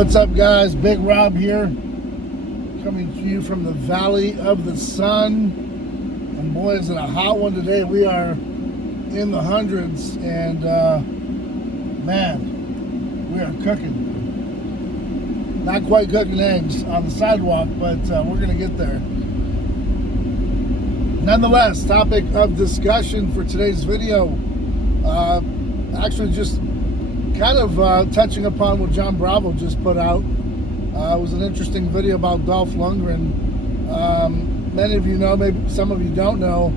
What's up, guys? Big Rob here, coming to you from the Valley of the Sun. And boy, is it a hot one today. We are in the hundreds, and man, we are cooking. Not quite cooking eggs on the sidewalk, but we're going to get there. Nonetheless, topic of discussion for today's video, actually just kind of touching upon what John Bravo just put out. It was an interesting video about Dolph Lundgren. Many of you know, maybe some of you don't know,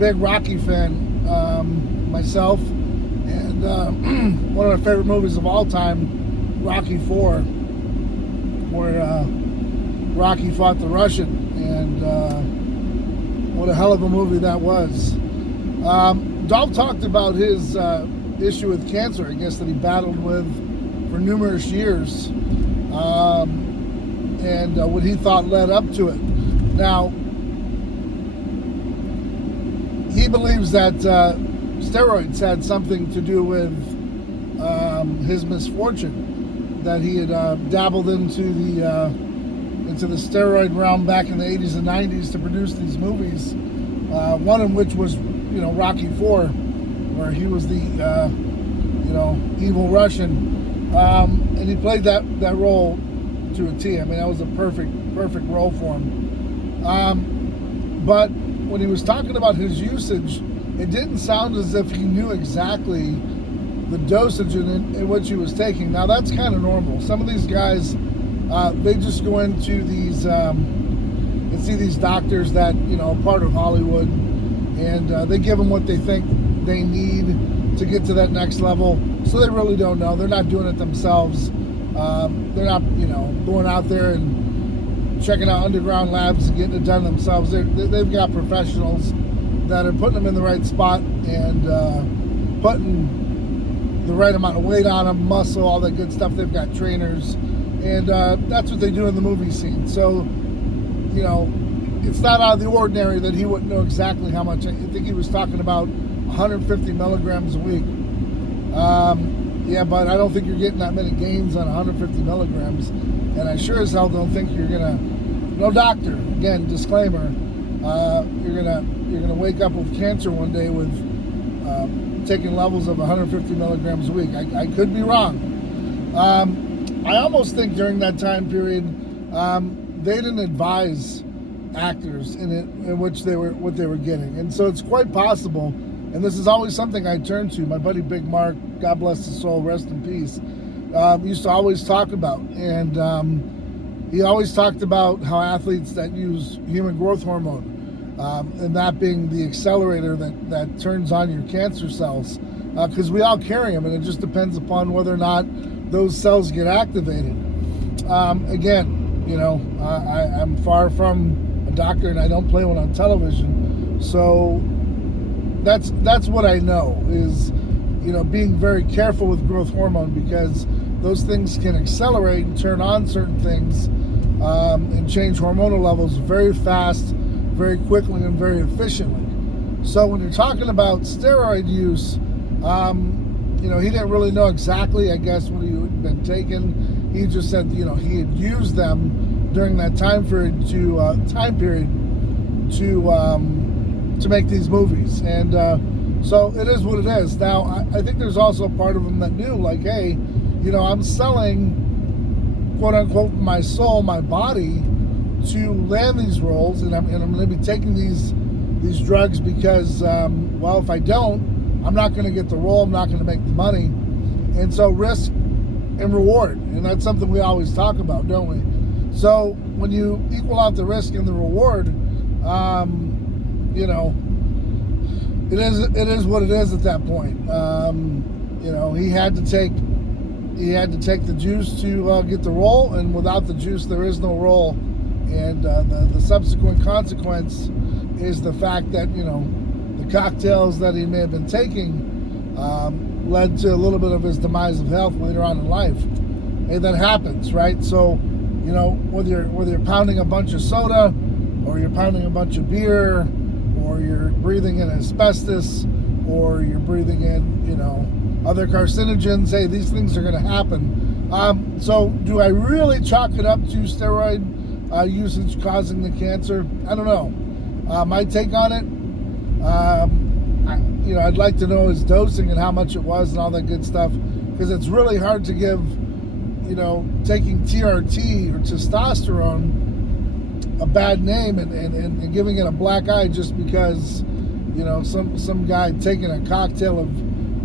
big Rocky fan myself, and one of my favorite movies of all time, Rocky IV, where Rocky fought the Russian, and what a hell of a movie that was. Dolph talked about his issue with cancer, I guess, that he battled with for numerous years, and what he thought led up to it. Now, he believes that steroids had something to do with his misfortune, that he had dabbled into the steroid realm back in the 80s and 90s to produce these movies, one of which was, Rocky IV, where he was the, evil Russian, and he played that role to a T. I mean, that was a perfect role for him. But when he was talking about his usage, it didn't sound as if he knew exactly the dosage in which he was taking. Now, that's kind of normal. Some of these guys, they just go into these and see these doctors that, are part of Hollywood, and they give them what they think they need to get to that next level. So they really don't know. They're not doing it themselves. They're not, going out there and checking out underground labs and getting it done themselves. They've got professionals that are putting them in the right spot and putting the right amount of weight on them, muscle, all that good stuff. They've got trainers, and that's what they do in the movie scene. So, it's not out of the ordinary that he wouldn't know exactly how much. I think he was talking about 150 milligrams a week. Yeah, but I don't think you're getting that many gains on 150 milligrams. And I sure as hell don't think you're gonna, no doctor, again, disclaimer, you're gonna wake up with cancer one day with taking levels of 150 milligrams a week. I could be wrong. I almost think during that time period, they didn't advise actors in which what they were getting, and so it's quite possible. And this is always something I turn to. My buddy Big Mark, God bless his soul, rest in peace, used to always talk about, and he always talked about how athletes that use human growth hormone, and that being the accelerator that turns on your cancer cells, because we all carry them, and it just depends upon whether or not those cells get activated. Again, I'm far from a doctor, and I don't play one on television, so that's what I know is, being very careful with growth hormone, because those things can accelerate and turn on certain things, and change hormonal levels very fast, very quickly, and very efficiently. So when you're talking about steroid use, he didn't really know exactly, I guess, what he had been taking. He just said, he had used them during that time period to make these movies, and so it is what it is. Now, I think there's also a part of them that knew, like, hey, I'm selling, quote unquote, my soul, my body, to land these roles, and I'm going to be taking these drugs because, if I don't, I'm not going to get the role, I'm not going to make the money, and so risk and reward, and that's something we always talk about, don't we? So when you equal out the risk and the reward, it is what it is at that point. He had to take the juice to get the role, and without the juice, there is no role. And the subsequent consequence is the fact that the cocktails that he may have been taking led to a little bit of his demise of health later on in life. And that happens, right? So, whether you're pounding a bunch of soda, or you're pounding a bunch of beer, or you're breathing in asbestos, or you're breathing in, other carcinogens, hey, these things are going to happen. So do I really chalk it up to steroid usage causing the cancer? I don't know. My take on it, I'd like to know his dosing and how much it was and all that good stuff, because it's really hard to give, taking TRT or testosterone a bad name and giving it a black eye just because, some guy taking a cocktail of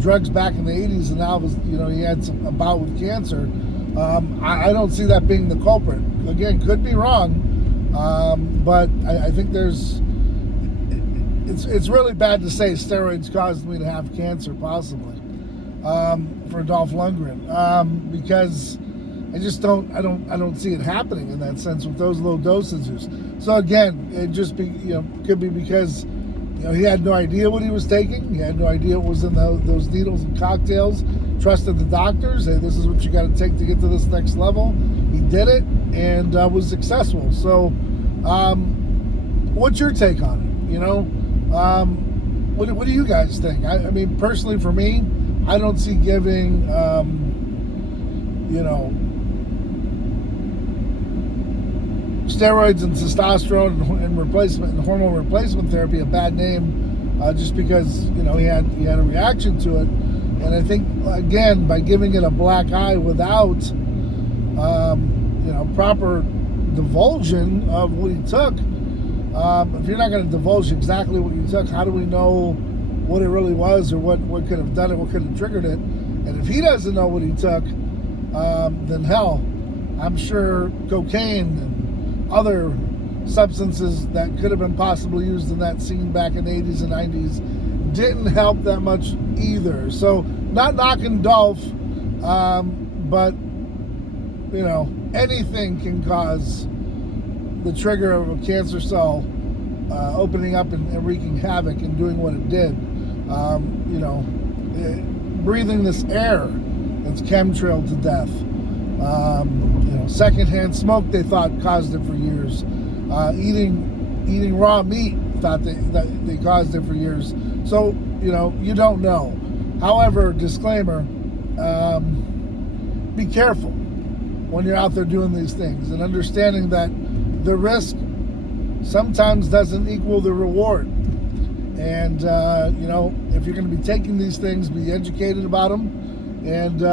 drugs back in the 80s and now he had a bout with cancer. I don't see that being the culprit. Again, could be wrong, but I think it's really bad to say steroids caused me to have cancer, possibly, for Dolph Lundgren, because I don't see it happening in that sense with those low dosages. So again, it just could be because he had no idea what he was taking. He had no idea what was in those needles and cocktails. Trusted the doctors. Hey, this is what you got to take to get to this next level. He did it and was successful. So, what's your take on it? What do you guys think? I mean, personally, for me, I don't see giving, steroids and testosterone and replacement and hormone replacement therapy a bad name, just because he had a reaction to it. And I think, again, by giving it a black eye without proper divulsion of what he took, if you're not going to divulge exactly what you took, how do we know what it really was, or what could have done it, what could have triggered it? And if he doesn't know what he took, then hell, I'm sure cocaine and other substances that could have been possibly used in that scene back in the 80s and 90s didn't help that much either. So, not knocking Dolph, but anything can cause the trigger of a cancer cell opening up and wreaking havoc and doing what it did. Breathing this air that's chemtrailed to death. Secondhand smoke, they thought caused it for years. Eating raw meat, thought that they caused it for years. So, you don't know. However, disclaimer, be careful when you're out there doing these things, and understanding that the risk sometimes doesn't equal the reward. And, if you're going to be taking these things, be educated about them, and,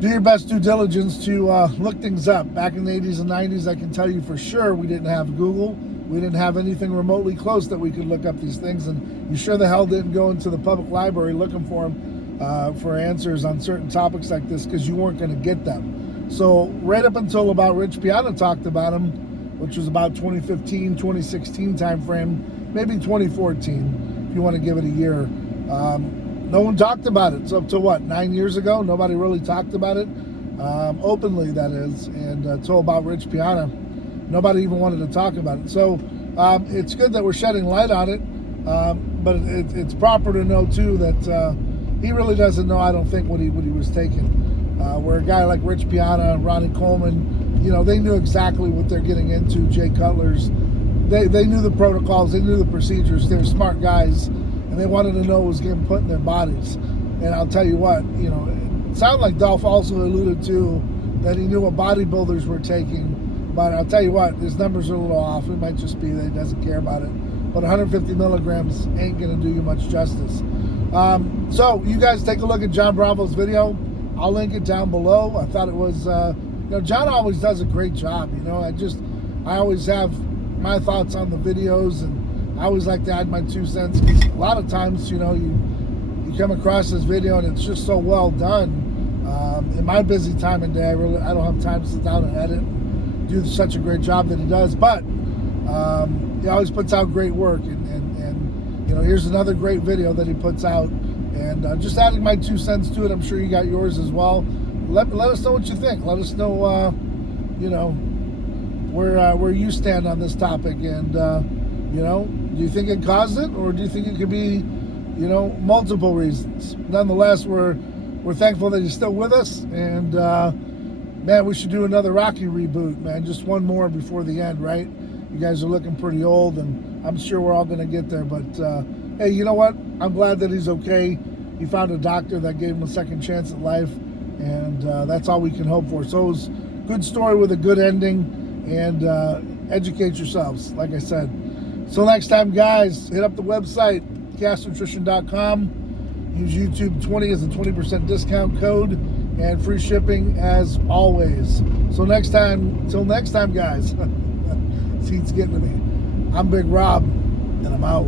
do your best due diligence to look things up. Back in the 80s and 90s, I can tell you for sure we didn't have Google. We didn't have anything remotely close that we could look up these things, and you sure the hell didn't go into the public library looking for them, for answers on certain topics like this, because you weren't going to get them. So right up until about Rich Piana talked about them, which was about 2015, 2016 time frame, maybe 2014, if you want to give it a year. No one talked about it. So up to 9 years ago, nobody really talked about it, openly, that is, and until about Rich Piana, nobody even wanted to talk about it. So it's good that we're shedding light on it, but it's proper to know too that he really doesn't know, I don't think, what he was taking. Where a guy like Rich Piana, Ronnie Coleman, they knew exactly what they're getting into. Jay Cutler's, they knew the protocols, they knew the procedures. They're smart guys, and they wanted to know what was getting put in their bodies. And I'll tell you what, it sounded like Dolph also alluded to that he knew what bodybuilders were taking. But I'll tell you what, his numbers are a little off. It might just be that he doesn't care about it. But 150 milligrams ain't going to do you much justice. So you guys take a look at John Bravo's video. I'll link it down below. I thought it was, John always does a great job. I always have my thoughts on the videos, and I always like to add my 2 cents. Because a lot of times, you come across this video and it's just so well done. In my busy time of day, I don't have time to sit down and edit. Do such a great job that he does, but he always puts out great work, and here's another great video that he puts out, and just adding my 2 cents to it. I'm sure you got yours as well. Let us know what you think. Let us know where you stand on this topic, and do you think it caused it, or do you think it could be multiple reasons? Nonetheless, we're thankful that he's still with us, and man, we should do another Rocky reboot, man. Just one more before the end, right? You guys are looking pretty old, and I'm sure we're all going to get there. But, hey, you know what? I'm glad that he's okay. He found a doctor that gave him a second chance at life. And that's all we can hope for. So it was a good story with a good ending, and educate yourselves, like I said. So next time, guys, hit up the website, castnutrition.com. Use YouTube 20 as a 20% discount code, and free shipping as always. So till next time, guys. See, it's getting to me. I'm Big Rob, and I'm out.